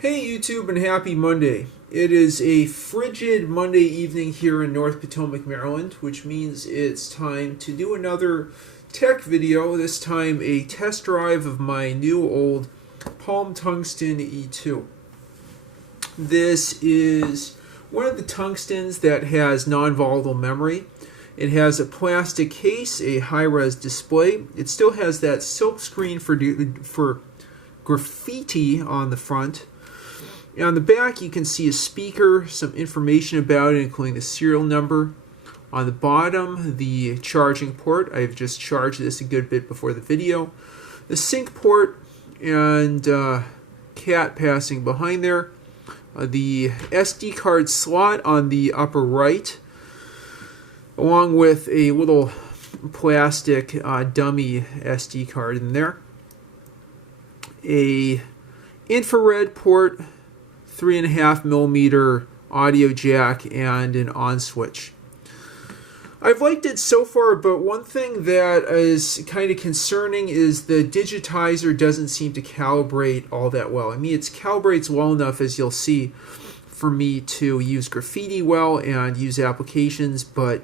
Hey YouTube and happy Monday. It is a frigid Monday evening here in North Potomac, Maryland, which means it's time to do another tech video, this time a test drive of my new old Palm Tungsten E2. This is one of the tungstens that has non-volatile memory. It has a plastic case, a high-res display. It still has that silk screen for graffiti on the front. On the back, you can see a speaker, some information about it, including the serial number. On the bottom, the charging port. I've just charged this a good bit before the video. The sync port and cat passing behind there. The SD card slot on the upper right, along with a little plastic dummy SD card in there. A infrared port, 3.5mm audio jack, and an on switch. I've liked it so far, but one thing that is kind of concerning is the digitizer doesn't seem to calibrate all that well. I mean, it calibrates well enough, as you'll see, for me to use Graffiti well and use applications, but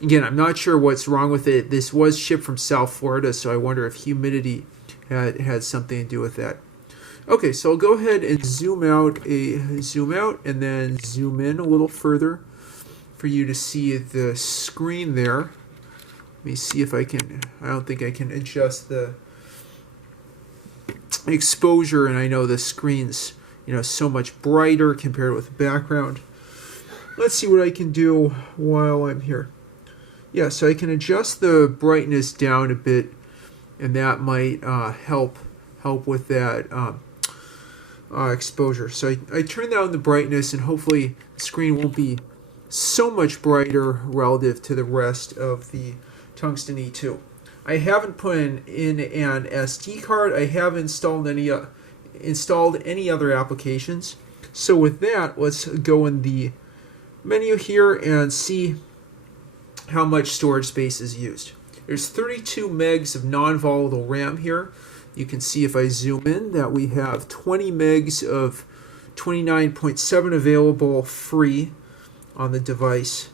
again, I'm not sure what's wrong with it. This was shipped from South Florida, so I wonder if humidity had something to do with that. Okay, so I'll go ahead and zoom out and then zoom in a little further for you to see the screen there. Let me see if I can, I don't think I can adjust the exposure, and I know the screen's, so much brighter compared with the background. Let's see what I can do while I'm here. Yeah, so I can adjust the brightness down a bit, and that might help with that exposure. So I turn down the brightness, and hopefully the screen won't be so much brighter relative to the rest of the Tungsten E2. I haven't put in an SD card. I haven't installed any other applications. So with that, let's go in the menu here and see how much storage space is used. There's 32 megs of non-volatile RAM here. You can see if I zoom in that we have 20 megs of 29.7 available free on the device.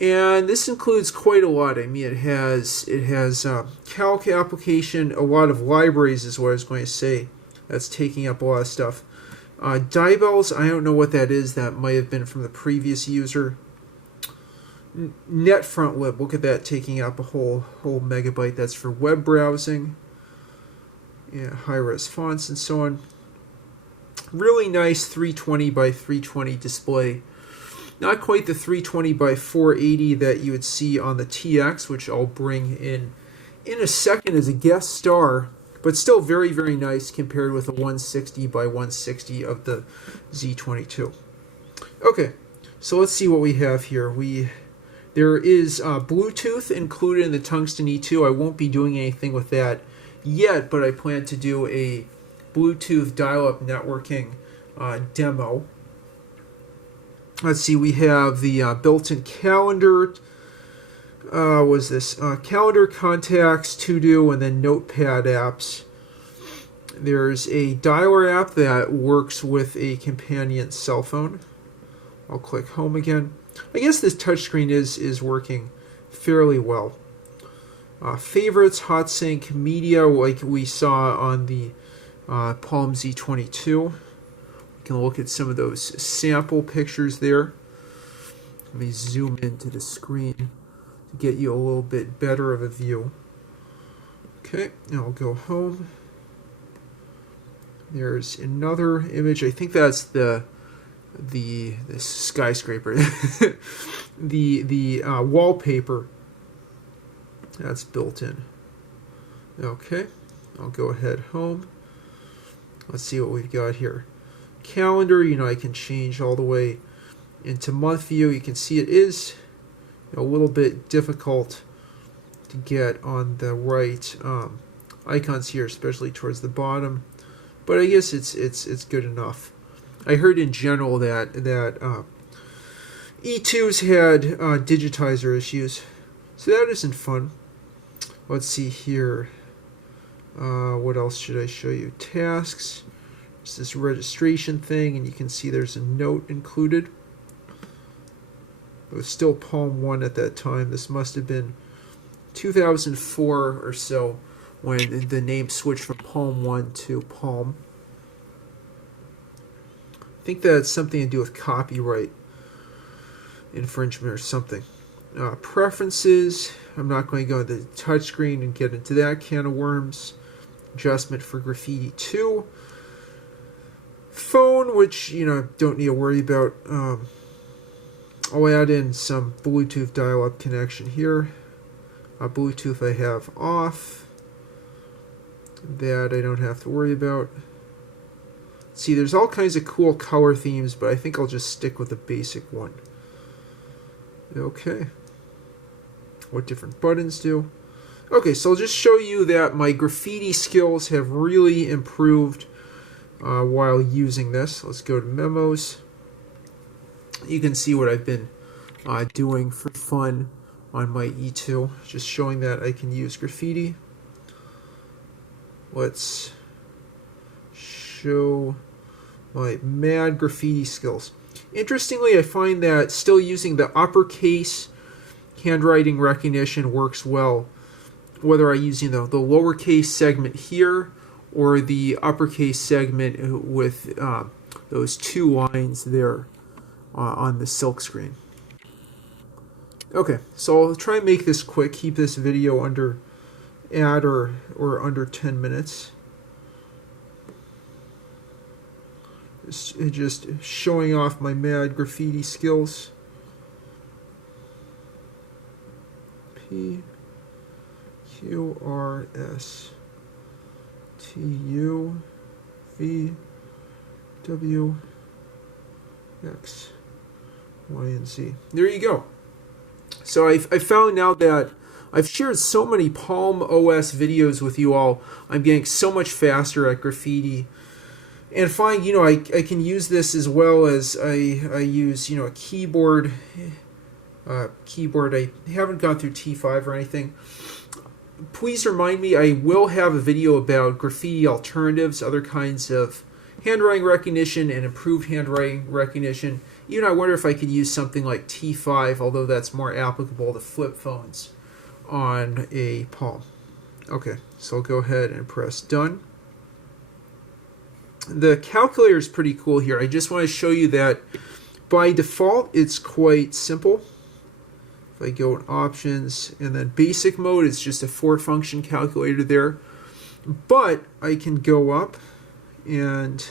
And this includes quite a lot. I mean, it has calc application, a lot of libraries is what I was going to say. That's taking up a lot of stuff. Dibels, I don't know what that is. That might have been from the previous user. NetFrontlib, look at that, taking up a whole megabyte. That's for web browsing. Yeah, high-res fonts and so on. Really nice 320 by 320 display. Not quite the 320 by 480 that you would see on the TX, which I'll bring in a second as a guest star, but still very, very nice compared with the 160 by 160 of the Z22. Okay, so let's see what we have here. There is Bluetooth included in the Tungsten E2. I won't be doing anything with that yet, but I plan to do a Bluetooth dial-up networking demo. Let's see, we have the built-in calendar. Calendar, contacts, to-do, and then notepad apps. There's a dialer app that works with a companion cell phone. I'll click home again. I guess this touchscreen is working fairly well. Favorites, hot sync, media, like we saw on the Palm Z22. We can look at some of those sample pictures there. Let me zoom into the screen to get you a little bit better of a view. Okay, now I'll go home. There's another image. I think that's the skyscraper. the wallpaper that's built in. Okay, I'll go ahead home. Let's see what we've got here. Calendar, I can change all the way into month view. You can see it is a little bit difficult to get on the right icons here, especially towards the bottom, but I guess it's good enough. I heard in general that E2s had digitizer issues, so that isn't fun. Let's see here. What else should I show you? Tasks. It's this registration thing, and you can see there's a note included. It was still Palm 1 at that time. This must have been 2004 or so when the name switched from Palm 1 to Palm. I think that had something to do with copyright infringement or something. Preferences. I'm not going to go into the touchscreen and get into that can of worms. Adjustment for Graffiti 2. Phone, which, you know, don't need to worry about. I'll add in some Bluetooth dial-up connection here. Bluetooth I have off. That I don't have to worry about. See, there's all kinds of cool color themes, but I think I'll just stick with the basic one. Okay. What different buttons do. Okay, so I'll just show you that my graffiti skills have really improved while using this. Let's go to Memos. You can see what I've been doing for fun on my E2. Just showing that I can use graffiti. Let's show my mad graffiti skills. Interestingly, I find that still using the uppercase handwriting recognition works well, whether I'm using the lowercase segment here or the uppercase segment with those two lines there on the silk screen. Okay, so I'll try and make this quick, keep this video under or under 10 minutes. Just showing off my mad graffiti skills. P Q R S T U V W X Y and Z. There you go. So I found now that I've shared so many Palm OS videos with you all. I'm getting so much faster at graffiti. And find, you know, I can use this as well as I use, you know, a keyboard. I haven't gone through T5 or anything. Please remind me, I will have a video about graffiti alternatives, other kinds of handwriting recognition and improved handwriting recognition. Even I wonder if I could use something like T5, although that's more applicable to flip phones on a Palm. Okay, so I'll go ahead and press done. The calculator is pretty cool here. I just want to show you that by default it's quite simple. If I go in options and then basic mode, it's just a 4-function calculator there. But I can go up and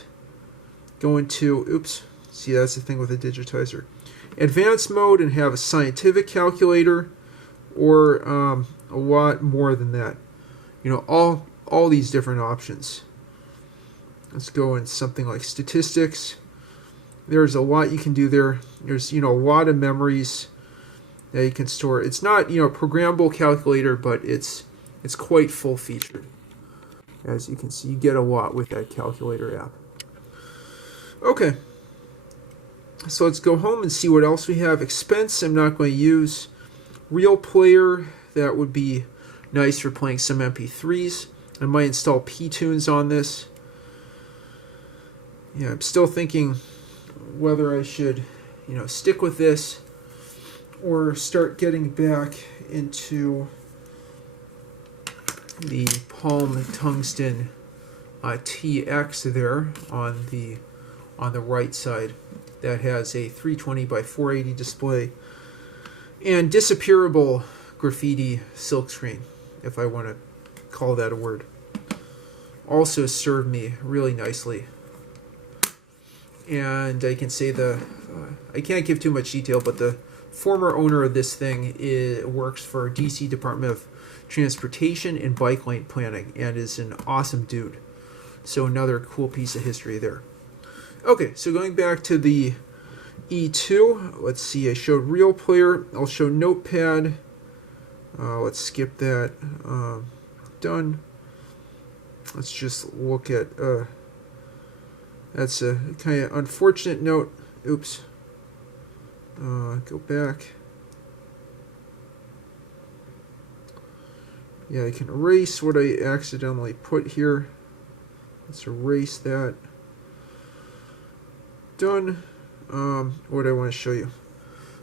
go into, oops, see, that's the thing with a digitizer. Advanced mode and have a scientific calculator, or a lot more than that. You know, all these different options. Let's go in something like statistics. There's a lot you can do there. There's, you know, a lot of memories that you can store. It's not, you know, a programmable calculator, but it's quite full featured. As you can see, you get a lot with that calculator app. Okay. So let's go home and see what else we have. Expense, I'm not going to use. Real Player, that would be nice for playing some MP3s. I might install P-Tunes on this. Yeah, I'm still thinking whether I should, you know, stick with this or start getting back into the Palm Tungsten TX there on the right side that has a 320 by 480 display and disappearable graffiti silkscreen, if I want to call that a word. Also served me really nicely. And I can say I can't give too much detail, but the former owner of this thing works for DC Department of Transportation and Bike Lane Planning and is an awesome dude. So another cool piece of history there. Okay, so going back to the E2, let's see, I showed Real Player. I'll show Notepad. Let's skip that. Done. Let's just look at... that's a kind of unfortunate note. Oops. Go back. Yeah, I can erase what I accidentally put here. Let's erase that. done. What do I want to show you?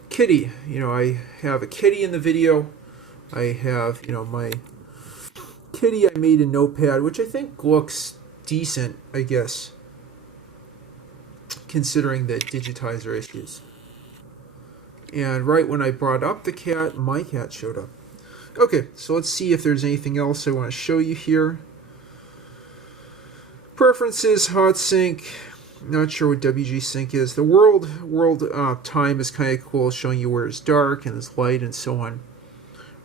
Kitty. I have a kitty in the video. I have, my kitty I made in Notepad, which I think looks decent, I guess, considering the digitizer issues. And right when I brought up the cat, my cat showed up. Okay, so let's see if there's anything else I want to show you here. Preferences, hot sync. Not sure what WG sync is. The world time is kind of cool, showing you where it's dark and it's light and so on.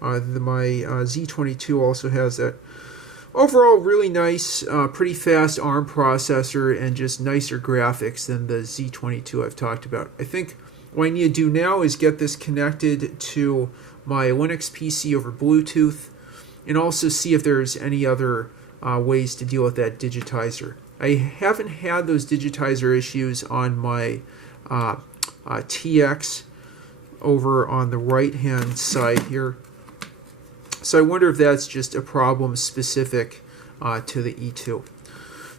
My Z22 also has that. Overall, really nice, pretty fast ARM processor and just nicer graphics than the Z22 I've talked about. I think what I need to do now is get this connected to my Linux PC over Bluetooth and also see if there's any other ways to deal with that digitizer. I haven't had those digitizer issues on my TX over on the right-hand side here. So I wonder if that's just a problem specific to the E2.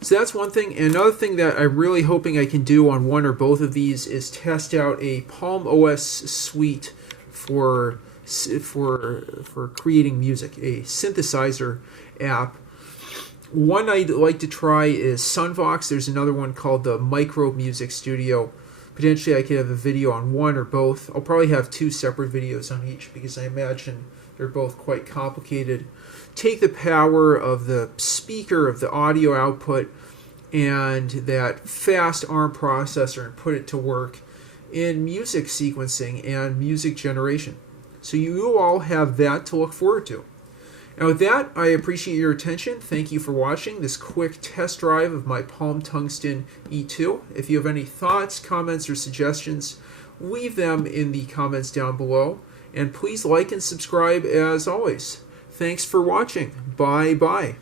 So that's one thing. And another thing that I'm really hoping I can do on one or both of these is test out a Palm OS suite for creating music, a synthesizer app. One I'd like to try is Sunvox. There's another one called the Micro Music Studio. Potentially I could have a video on one or both. I'll probably have two separate videos on each because I imagine they're both quite complicated. Take the power of the speaker, of the audio output, and that fast ARM processor and put it to work in music sequencing and music generation. So you all have that to look forward to. And with that, I appreciate your attention. Thank you for watching this quick test drive of my Palm Tungsten E2. If you have any thoughts, comments, or suggestions, leave them in the comments down below. And please like and subscribe as always. Thanks for watching. Bye-bye.